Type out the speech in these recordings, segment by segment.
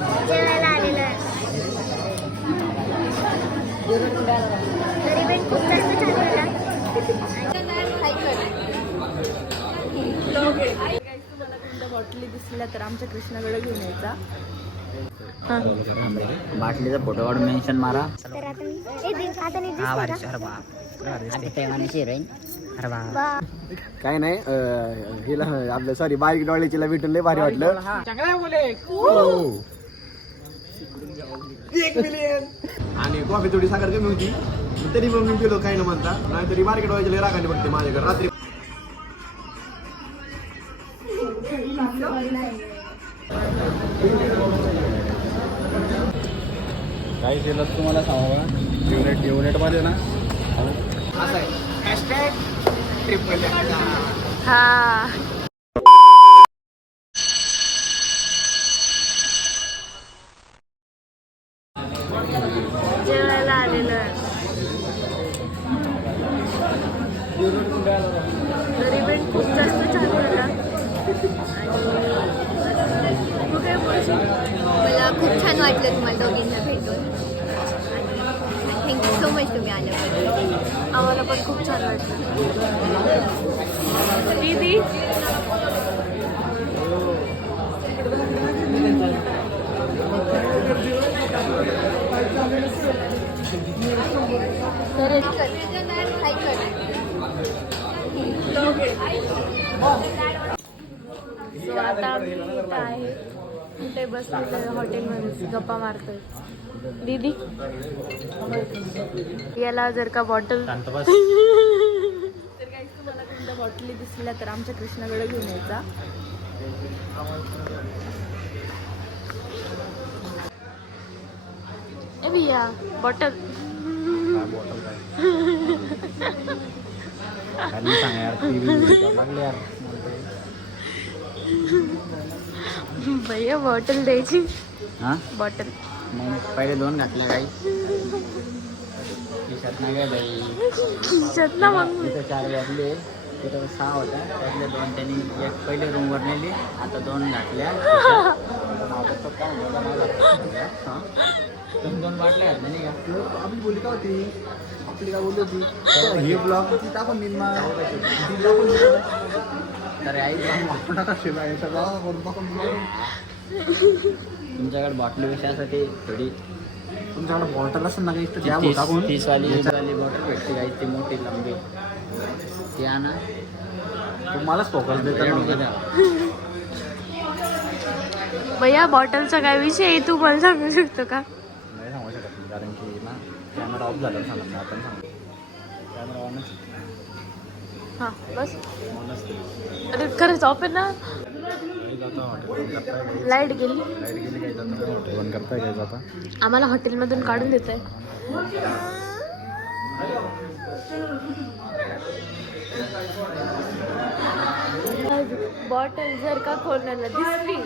जेवायला आलेलो आहे. तरी पण खूप जास्त छान होता. तुम्हाला कोणत्या बॉटली दिसल्या तर आमच्या कृष्णाकडे घेऊन यायचा. बाटलीचा फोटो काढून मेन्शन मारा. तर आता नीट हिरोईन. काय नाही हिला आपलं सॉरी बारीक डोळ्याचीला भेटून लय भारी वाटलं. 1 मिलियन आणि कॉफी थोडी साखर कमी होती तरी पण मी गेलो काही न म्हणता. नाहीतरी बारीक डोळ्याची लय रागाने बघते माझ्याकडे रात्री. काय केलं तुम्हाला सांगा युनिटमध्ये ना असं आहे हॅशटॅग ट्रिपल हा जेवायला आलेलो आहे. तरी पण खूप जास्त छान होता. तू काय बोलशील? मला खूप छान वाटलं तुम्हाला दोघींना भेटून. थँक्यू सो मच तुम्ही आल्याबद्दल. आम्हाला पण खूप छान वाटलं. दीदी सो आता आम्ही इथं आहे. इथे बसलेलो हॉटेलमध्ये गप्पा मारतोय. दीदी याला जर का बॉटल तर काही तुम्हाला कोणत्या बॉटली दिसल्या तर आमच्या कृष्णाकडे घेऊन यायचा. ए भैया बॉटल भैया बॉटल द्यायची. हा बॉटल मग पहिले 2 घातल्या काही खिशात नाही काय बाई. खिशात ना मग तिथं 4 घातले तिथं 6 होत्या त्यातले 2 त्यांनी एक पहिले रूमवर नेली आता 2 घातल्या. 2 बाटल्या घातल्या नाही का. आपली बोली का होती आपली काय बोलली होती हे ब्लॉग टाकून निर्मा तर आई तुमच्याकडे बॉटल विषयासाठी थोडी तुमच्याकडे बॉटल असेल ना काही 30 वाली बॉटल भेटते काही ती मोठी लंबी ती आणा. तुम्हालाच फोकस देता. भैया बॉटलचा काय विषय आहे तू मला सांगू शकतो का? नाही सांगू शकत नाही कारण की ना कॅमेरा ऑफ झाला सांगत नाही आपण सांगतो कॅमेरा ऑनच हां बस अरे खरंच ऑफ आहे ना. जाता हॉटेल बंद करताय लाईट गेली. लाईट गेली काय जाता हॉटेल बंद करताय काय जाता. आम्हाला हॉटेलमधून काढून देत आहे. बॉटल जर का कोणाला दिसली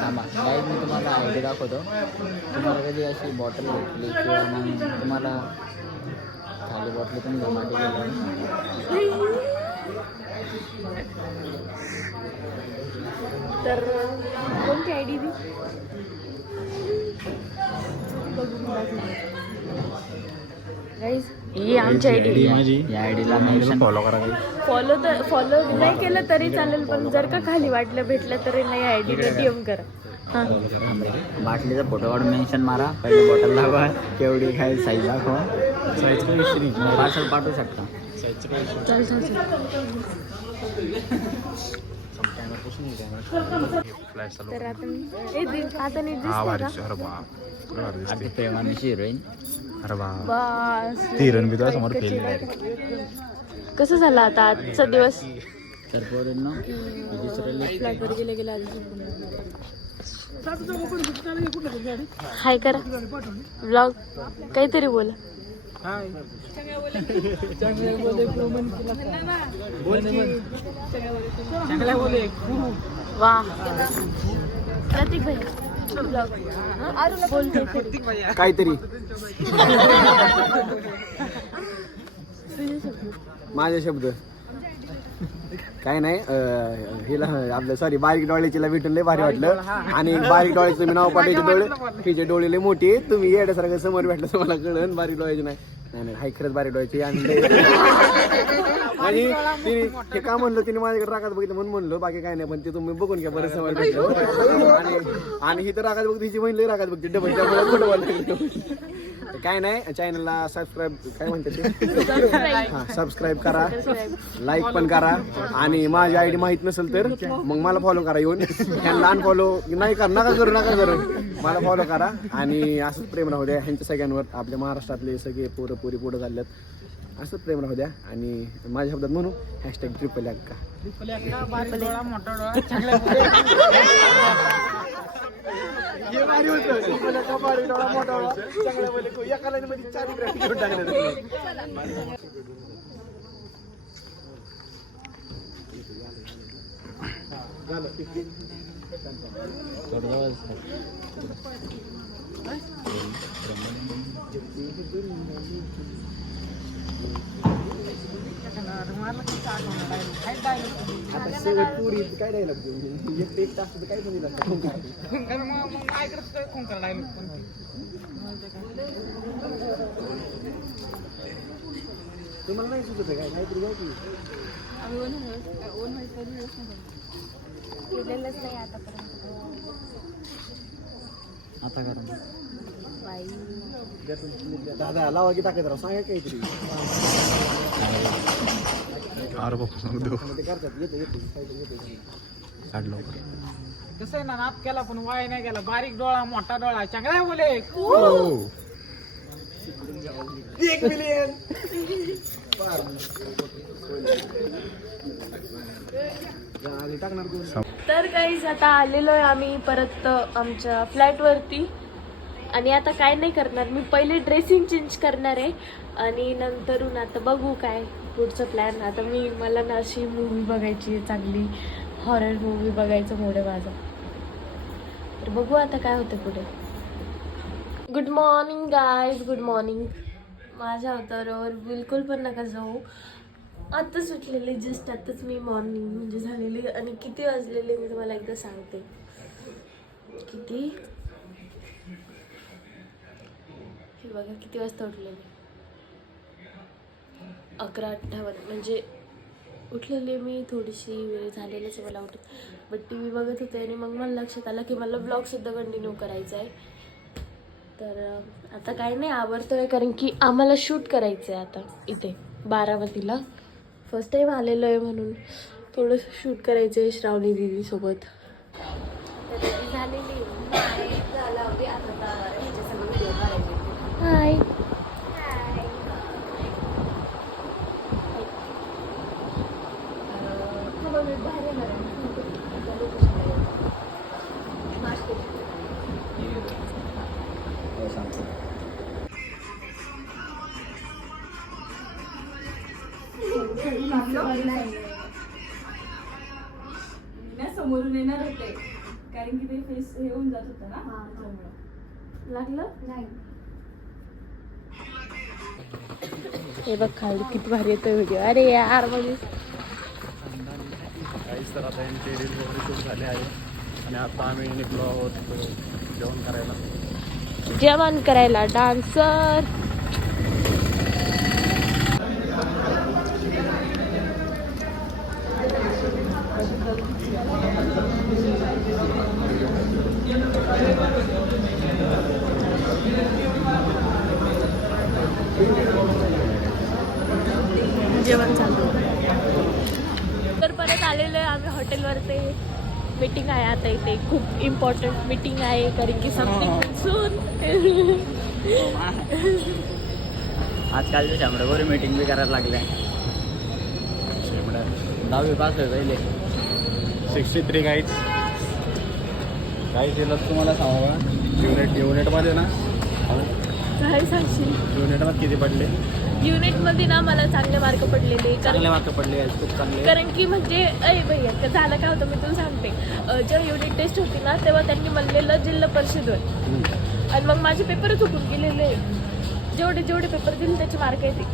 थांबा गाईड मी तुम्हाला आयडी दाखवतो. तुम्हाला कधी अशी बॉटल भेटली किंवा मग तुम्हाला खाली बॉटल पण जमाटी गेली तर कोणती आय डी दी गाईज ही आमची आय डी. या आयडीला मेन्शन फॉलो करा काही. फॉलो नाही केलं तरी चालेल पण जर का खाली वाटलं भेटलं तरी नाही आय डीला DM करा. हां बाटलीचा फोटो काढून मेन्शन मारा. पहिले बॉटल दाखवा केवढी काय साईज दाखवा. साईज काही विषय नाही. पार्सल पाठवू शकता. साईजचं काही विषय चल चल चल फ्लॅश चालू. तर आता नीट हा भारी दिसतंय अरे बाप भारी अगदी दिसते. प्रेमानेची हिरोईन. अरे बाप बस ती हिरोईन बी समोर फेल कसं झालं आता आजचा दिवस. तर पोरींनो दुसऱ्याला फ्लॅटवर गेले गेले हाय करा ब्लॉग काहीतरी बोला. वा प्रतीक भैया बोल काहीतरी माझे शब्द काय नाही हिला आपलं सॉरी बारीक डोळ्याचीला भेटून लय भारी वाटलं आणि बारीक डोळ्याचं मी नाव पाठवायचे डोळे तिचे डोळे लय मोठी तुम्ही येण्यासारखं समोर भेटलं तर मला कळलं बारीक डोळ्याची नाही नाही हाय खरंच बारीक डोळ्याची आणि तिने हे का म्हणलं तिने माझ्याकडे रागात बघितलं म्हणून म्हणलं बाकी काय नाही पण ते तुम्ही बघून घ्या बरं समोर भेटलं आणि ही तर रागात बघते हिची म्हणली रागात बघते डबल त्यामुळे फुटबॉल काय नाही चॅनलला सबस्क्राईब काय म्हणते हा सबस्क्राईब करा लाईक पण करा आणि माझी आयडी माहित नसेल तर मग मला फॉलो करा येऊन ह्यांना अनफॉलो नाही कर नका करू मला फॉलो करा आणि असंच प्रेम राहू द्या ह्यांच्या सगळ्यांवर आपल्या महाराष्ट्रातले सगळे पोरं पोरी पुढे चालल्यात असंच प्रेम राहू द्या आणि माझ्या शब्दात म्हणू हॅशटॅग ट्रिपल अक्का हे भारी होतं ट्रिपल अक्का बारीक डोळा मोठा होता चांगला बोले एका लाईन मध्ये 4 ग्रॅफिक घेऊन टाकले आता शेवट पुरी काय द्यायला एक तास काय पण दिला तुम्हाला नाही सुचत काय काहीतरी घ्या की केलेलंच नाही आतापर्यंत. आता करा दादा लावा की टाकत राहा सांगा काहीतरी ते करतात येते काहीतरी काढलो कसं आहे ना नाप केला पण वाय नाही गेला बारीक डोळा मोठा डोळा चांगला बोले 1 मिलियन तर काहीच आता आलेलो आहे आम्ही परत आमच्या फ्लॅटवरती आणि आता काय नाही करणार मी पहिले ड्रेसिंग चेंज करणार आहे आणि नंतरून आता बघू काय पुढचं प्लॅन आता मला ना अशी मूवी बघायची चांगली हॉरर मूवी बघायचं मूड आहे माझा तर बघू आता काय होतं पुढे. Good morning guys good morning. माझ्या अवतारावर बिलकुल पण नका जाऊ. आत्ताच उठलेले जस्ट आत्ताच मी मॉर्निंग म्हणजे झालेली आणि किती वाजलेले मी तुम्हाला एकदा सांगते. किती हे बघा किती वाजता उठलेले 11:58 म्हणजे उठलेले मी थोडीशी वेळ झालेलंच आहे मला उठत बट टी व्ही बघत होते आणि मग मला लक्षात आलं की मला ब्लॉगसुद्धा कंटिन्यू करायचा आहे. तर आता काही नाही आवडतो आहे कारण की आम्हाला शूट करायचं आहे आता इथे बारामतीला फर्स्ट टाईम आलेलो आहे म्हणून थोडंसं शूट करायचं आहे श्रावणी दीदीसोबत. झालेली हाय समोरून येणार होते कारण की ते फेस हे होऊन जात होतं ना लागलं नाही. हे बघ खाली किती भारी येतोय व्हिडिओ. अरे यार म्हणजे काहीच तर आता यांचे रील वगैरे शूट झाले आहे आणि आता आम्ही निघलो आहोत जेवण करायला डान्सर. जेवण चालू. तर परत आलेलो आहे आम्ही हॉटेलवरती. मीटिंग आहे आता इथे खूप इम्पॉर्टंट मीटिंग आहे कारण की समथिंग सून. आजकालच्या शामरावर मीटिंग बी करायला लागल्या. 10वी पास आहे पहिले 63 गाईड तुम्हाला सांगा युनिटमध्ये ना काय सांगशील युनिटमध्ये किती पडले? युनिटमध्ये ना मला चांगले मार्क पडलेले. चांगले मार्क पडले खूप चांगले. कारण की म्हणजे भैया झालं काय होतं मी तुला सांगते. जेव्हा युनिट टेस्ट होती ना तेव्हा त्यांनी म्हणलेलं जिल्हा परिषदवर आणि मग माझे पेपरच चुकून गेलेले. जेवढे पेपर दिले त्याचे मार्क येते.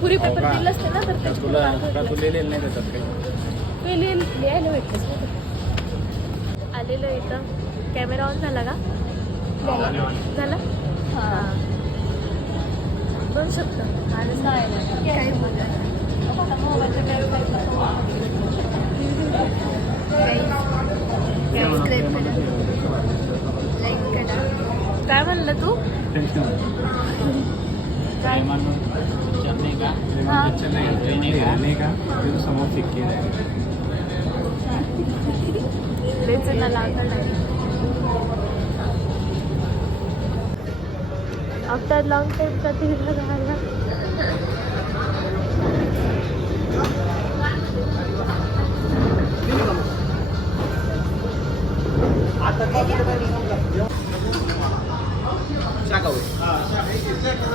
पुरी पेपर दिले असते ना तर त्याचे तुला लिहिलेलं नाही त्याच्यात काही लिहायला भेटतच आलेलो इथं. कॅमेरा ऑन झाला का? झाला. हां, 2 शब्द. काय बोला सबस्क्राईब करा, लाईक करा. काय म्हणलं तू? काय? हां. समोर फिक्की तेच ना लागलं आहे. आफ्टर लॉंग टाइम का तिला झाला.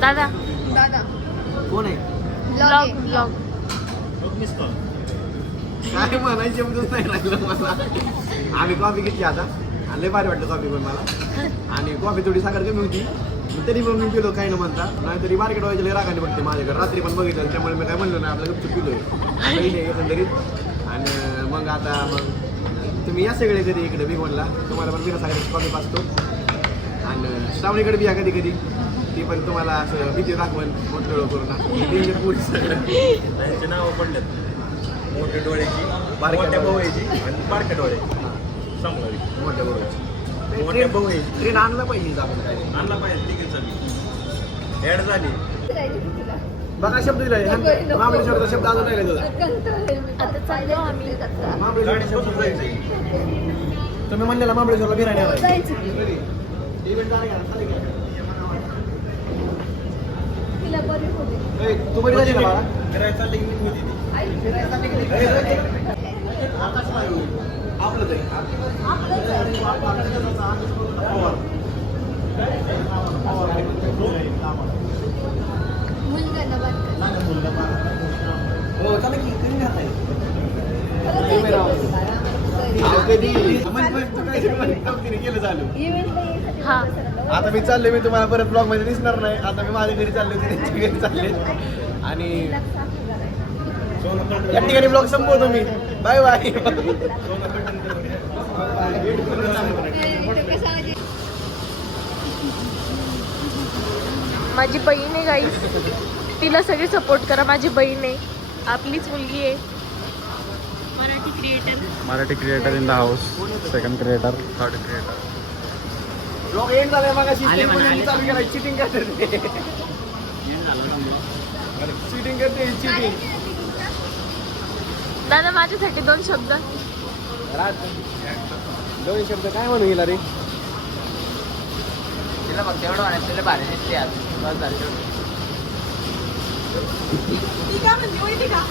दादा दादा कोण आहे? ब्लॉग ब्लॉग काय म्हणायचे शब्दच नाही राहिलं मला. आम्ही कॉफी घेतली आता आणि लय भारी वाटलं कॉफी पण मला. आणि कॉफी थोडी साखर कमी होती तरी पण मी पिलो काही न म्हणता. नाहीतरी मार्केट व्हायचे रागाने बघते माझ्याकडे. रात्री पण बघितलं त्यामुळे मी काय म्हणलो नाही आपलं गपचूप पिलोय काही नाही एकंदरीत. आणि मग आता मग तुम्ही या सगळे कधी इकडे बिगवणला तुम्हाला पण बिना साखरेची कॉफी पाचतो. आणि श्रावणीकडे बी या कधी कधी ती पण तुम्हाला असं भीती दाखवून मोठं करून पुढे त्यांचे नावं पडलेत. मोठे डोळ्याची, मोठ्या भाऊची आणि बारक्या डोळ्याची. संपलं. मोठ्या बरोबर मोठ्या भाऊची ट्रेन आणलं पाहिजे आपण. आणला पाहिजे. तिकीट झाली, ऍड झाली. बघा शब्द दिलाय मामले शब्द अजून नाही तुझा. आता चाललो आम्ही. गाडी सोबत जायचं. तुम्ही म्हणलेला महाबळेश्वरला फिरायला तू बरी झाली ना बाळा? फिरायला चालली की मी होती ती. आपलं तरी मुलगा ना हो चालेल की कधी घालताय केलं चालू. हा आता मी चाललोय. मी तुम्हाला परत ब्लॉग मध्ये दिसणार नाही. आता मी माझ्या घरी चालले होते त्यांच्या घरी चालले. आणि या ठिकाणी ब्लॉग संपवतो मी. Bye bye. माझी बहीण आहे गाईस. तिला सगळे सपोर्ट करा. माझी बहीण आहे, आपलीच मुलगी आहे. Marathi creator. Marathi creator in the house. Second creator, third creator. Blog end झालाय मगाशी. चालू करायची चिटिंग करते. चिटिंग करते चिटिंग. दादा माझ्यासाठी 2 शब्द. राज 2 शब्द काय म्हणू गेला रे? तिला बघ तेवढं म्हणायचं तुला भारी दिसते आज. बस झालं.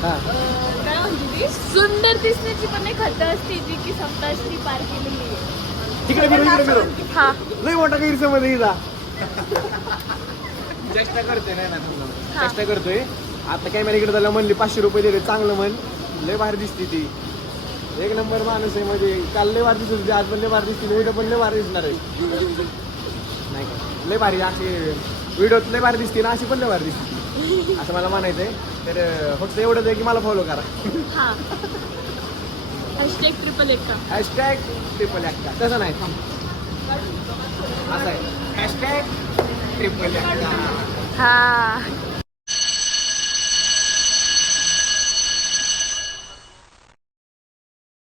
हा काय म्हणते ती? सुंदर दिसण्याची पण एक हद्द असते जी की समताची पार केलेली आहे. तिकडे फिरू इकडे फिरू. हा लय मोठा गैरसमज आहे हिचा. चेष्टा करते नाही ना चेष्टा करतोय. आता कॅमेरा इकडे झाला म्हणली 500 रुपये दिले चांगलं म्हण. लय भारी दिसते ती. एक नंबर माणूस आहे. म्हणजे काल लय भारी दिसत होती, आज पण लय भारी दिसते. व्हिडिओ पण लय भारी दिसणार आहे. नाही का लय भारी अशी व्हिडिओत लय भारी दिसते ना अशी पण लय भारी दिसते असं मला म्हणायचंय. तर फक्त एवढंच आहे की मला फॉलो करा. हा #1 #1 तसं नाही असं आहे #1 हा